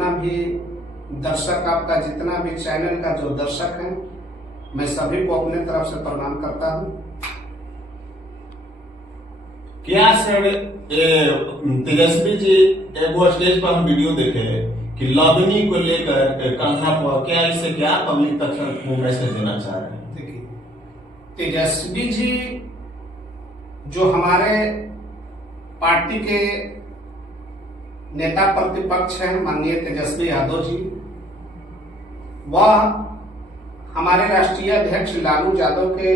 जितना भी दर्शक, आपका जितना भी चैनल का जो दर्शक हैं, मैं सभी को अपने तरफ से प्रणाम करता हूं। क्या सर तेजस्वी जी एक स्टेज पर हम वीडियो देखे कि लॉबिंग को लेकर कंधा पर, क्या इससे क्या पब्लिक तक वो मैसेज देना चाह रहे हैं? देखिए, तेजस्वी जी जो हमारे पार्टी के नेता प्रतिपक्ष हैं, माननीय तेजस्वी यादव जी, वह हमारे राष्ट्रीय अध्यक्ष लालू यादव के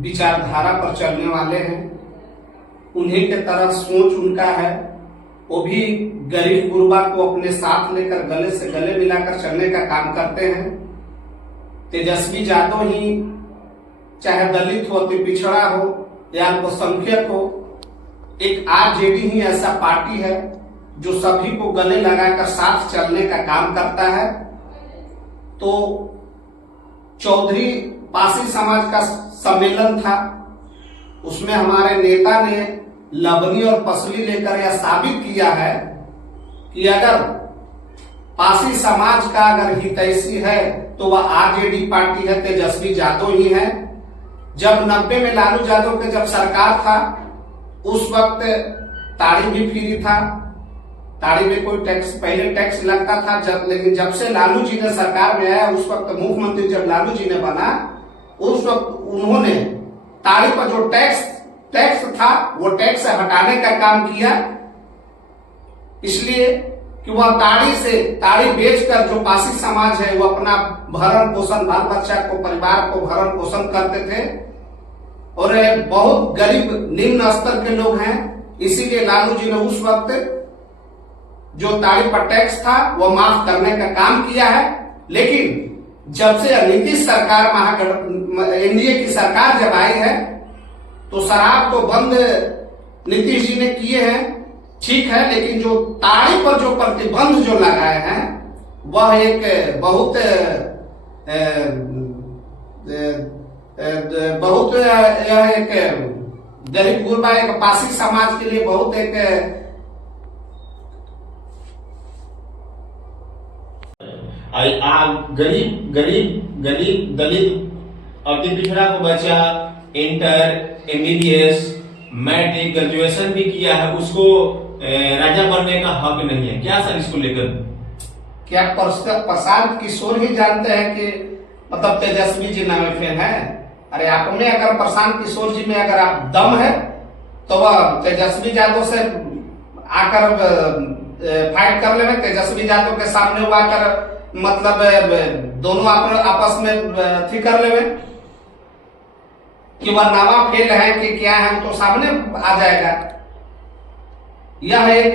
विचारधारा पर चलने वाले हैं। उन्हीं के तरह सोच उनका है। वो भी गरीब गुरबा को अपने साथ लेकर गले से गले मिलाकर चलने का काम करते हैं। तेजस्वी यादव ही चाहे दलित हो, अति पिछड़ा हो या अल्पसंख्यक हो, एक आरजेडी ही ऐसा पार्टी है जो सभी को गले लगाकर साथ चलने का काम करता है। तो चौधरी पासी समाज का सम्मेलन था, उसमें हमारे नेता ने लबनी और पसली लेकर यह साबित किया है कि अगर पासी समाज का अगर हितैषी है तो वह आरजेडी पार्टी है, तेजस्वी यादव ही है। जब 90 में लालू यादव के जब सरकार था, उस वक्त ताड़ी भी फ्री था। ताड़ी में कोई टैक्स, पहले टैक्स लगता था, लेकिन जब से लालू जी ने सरकार में आया, उस वक्त मुख्यमंत्री जब लालू जी ने बना, उस वक्त उन्होंने ताड़ी पर जो टैक्स था वो टैक्स हटाने का काम किया। इसलिए कि वह ताड़ी बेचकर जो पासी समाज है वो अपना भरण पोषण, बाल बच्चा को, परिवार को भरण पोषण करते थे और बहुत गरीब निम्न स्तर के लोग हैं। इसीलिए लालू जी ने उस वक्त जो ताड़ी पर टैक्स था वो माफ करने का काम किया है। लेकिन जब से नीतीश सरकार, एनडीए की सरकार जब आई है, तो शराब तो बंद नीतीश जी ने किए हैं, ठीक है, लेकिन जो ताड़ी पर जो प्रतिबंध जो लगाए हैं वह एक बहुत यह एक गरीब गुरबा, एक पासी समाज के लिए बहुत एक गरीब दलित अति पिछड़ा को बच्चा इंटर, एमबीबीएस, मैट्रिक, ग्रेजुएशन भी किया है, उसको राजा बनने का हक नहीं है। क्या सर इसको लेकर? क्या प्रशांत किशोर ही जानते हैं कि मतलब तेजस्वी जी नामे फेल है? अरे आप में अगर प्रशांत किशोर जी में अगर आप दम है तो वह तेजस्वी यादव से आकर फाइट कर लेवे। तेजस्वी यादव के सामने वो आकर मतलब दोनों आपस में थी कर लेवे कि वह नावा फेल है कि क्या है, तो सामने आ जाएगा। यह एक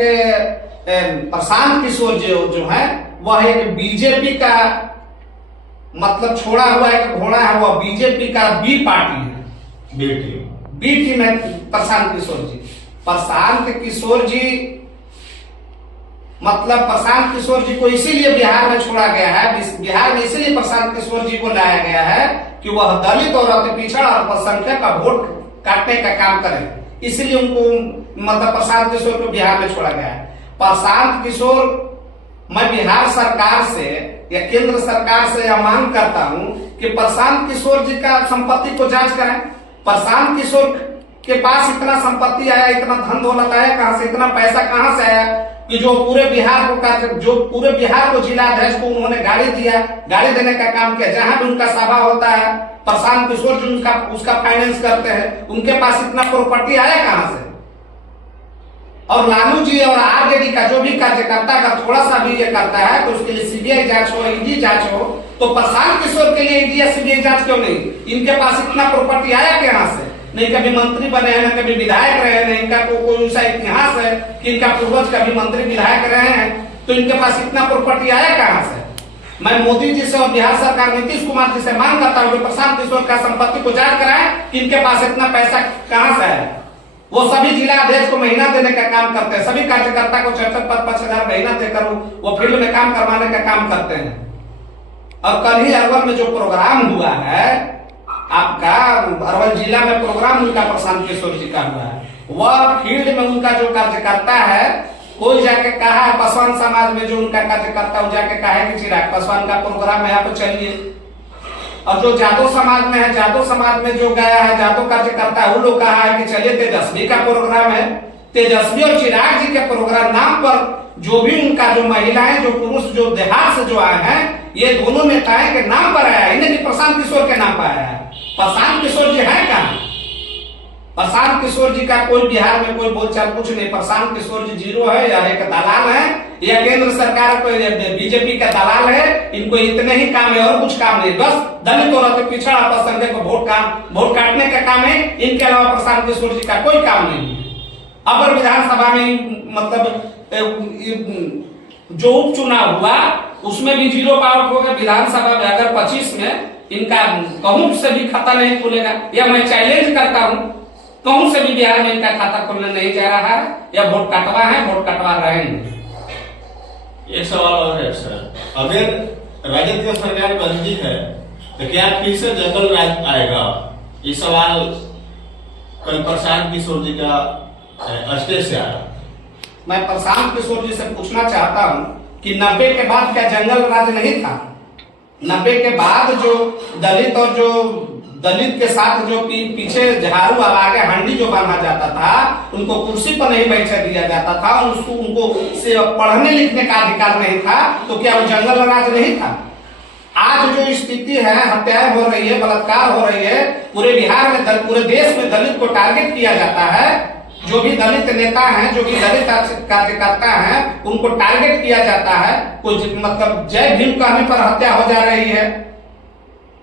प्रशांत किशोर जो है वह एक बीजेपी का मतलब छोड़ा हुआ एक घोड़ा है, वह बीजेपी का बी पार्टी है, बी टीम है प्रशांत किशोर जी। प्रशांत किशोर जी मतलब प्रशांत किशोर जी को इसीलिए बिहार में छोड़ा गया है, बिहार में इसीलिए प्रशांत किशोर जी को लाया गया है कि वह दलित और अति पिछड़ा और अल्पसंख्यक का वोट काटने का काम करें। इसीलिए उनको मतलब प्रशांत किशोर को बिहार में छोड़ा गया है। प्रशांत किशोर, मैं बिहार सरकार से या केंद्र सरकार से यह मांग करता हूं कि प्रशांत किशोर जी का संपत्ति को जांच करें। प्रशांत किशोर के पास इतना संपत्ति आया, इतना धन दौलत आया कहां से, इतना पैसा कहां से आया कि जो पूरे बिहार को जिला अध्यक्ष को उन्होंने गाड़ी दिया, गाड़ी देने का काम किया। जहां भी उनका सभा होता है, प्रशांत किशोर जी उसका फाइनेंस करते हैं। उनके पास इतना प्रॉपर्टी आया कहां से? और लालू जी और आरजेडी का जो भी कार्यकर्ता का थोड़ा सा भी ये करता है तो उसके लिए सीबीआई जांच हो, ईडी जांच हो, तो प्रशांत किशोर के लिए ईडी या सीबीआई जांच क्यों नहीं? इनके पास इतना प्रॉपर्टी आया कहां से? नहीं कभी मंत्री बने हैं, न कभी विधायक रहे हैं, इनका कोई ऐसा इतिहास है कि इनका पूर्वज कभी मंत्री विधायक रहे हैं, तो इनके पास इतना प्रॉपर्टी आया कहां से? मैं मोदी जी से और बिहार सरकार नीतीश कुमार जी से मांग करता हूं कि प्रशांत किशोर का संपत्ति को जांच कराएं कि इनके पास इतना पैसा कहां से है। वो सभी जिला अध्यक्ष को महीना देने का काम करते हैं, सभी कार्यकर्ता को 4-5 महीना देकर वो फील्ड में काम करवाने का काम करते हैं। और कल ही अरवल में जो प्रोग्राम हुआ है आपका, अरवल जिला में प्रोग्राम उनका प्रशांत किशोर जी का हुआ है, वह फील्ड में उनका जो कार्यकर्ता है कोई जाके कहा है पासवान समाज में जो उनका कार्यकर्ता वो जाके कहा है कि चिराग पासवान का प्रोग्राम है आप चलिए। और जो जादव समाज में है, जादव समाज में जो गया है जादव कार्यकर्ता है, वो लोग कहा है कि चलिए तेजस्वी का प्रोग्राम है। तेजस्वी और चिराग जी के प्रोग्राम नाम पर जो भी उनका जो महिलाएं जो पुरुष जो देहात से जो आए हैं, ये दोनों नेताएं के नाम पर आया है, इन्हें भी प्रशांत किशोर के नाम पर आया है। प्रशांत किशोर जी है कहाँ? प्रशांत किशोर जी का कोई बिहार में कोई बोलचाल कुछ नहीं। प्रशांत किशोर जी जीरो है, या एक दलाल है, या केंद्र सरकार को बीजेपी का दलाल है। इनको इतने ही काम है और कुछ काम नहीं, बस दलित और पिछड़ा अल्पसंख्यक को वोट काटने का काम है। इनके अलावा प्रशांत किशोर जी का कोई काम नहीं है। अगर विधानसभा में मतलब जो उपचुनाव हुआ उसमें भी जीरो पावर हो गया। विधानसभा में अगर 25 में इनका कहूं से भी खाता नहीं खुलेगा, या मैं चैलेंज करता हूं कहूं से भी बिहार में इनका खाता खुलने नहीं जा रहा है, या वोट कटवा है, वोट कटवा रहेंगे। एक सवाल और है सर, अगर राजद की सरकार बनती है तो क्या फिर से जंगल राज आएगा? ये सवाल कल प्रशांत किशोर जी का स्टेज से आया। मैं प्रशांत किशोर जी से पूछना चाहता हूं कि 90 के बाद क्या जंगल राज नहीं था? 90 के बाद जो दलित और जो दलित के साथ जो पीछे झाड़ू और आगे हंडी जो बांधा जाता था, उनको कुर्सी पर नहीं बैठा दिया जाता था, उनको से पढ़ने लिखने का अधिकार नहीं था, तो क्या वो जंगल राज नहीं था? आज जो स्थिति है, हत्याएं हो रही है, बलात्कार हो रही है, पूरे बिहार में पूरे देश में दलित को टारगेट किया जाता है। जो भी दलित नेता हैं, जो भी दलित कार्यकर्ता हैं, उनको टारगेट किया जाता है। कुछ मतलब जय भीम कहने पर हत्या हो जा रही है,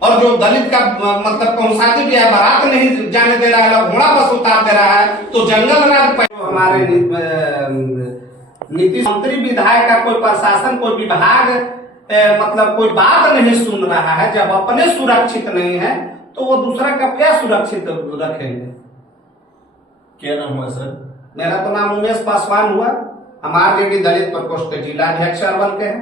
और जो दलित का मतलब कौन शादी ब्याह बारात नहीं जाने दे रहा है, घोड़ा बस उतार दे रहा है, तो जंगल राज हमारे नीतीश मंत्री विधायक का कोई प्रशासन कोई विभाग मतलब कोई बात नहीं सुन रहा है। जब अपने सुरक्षित नहीं है तो वो दूसरा का क्या सुरक्षित रखेंगे? क्या नाम हुआ सर? मेरा तो नाम उमेश पासवान हुआ। हमारे भी दलित प्रकोष्ठ जिला अध्यक्ष अरवल के हैं।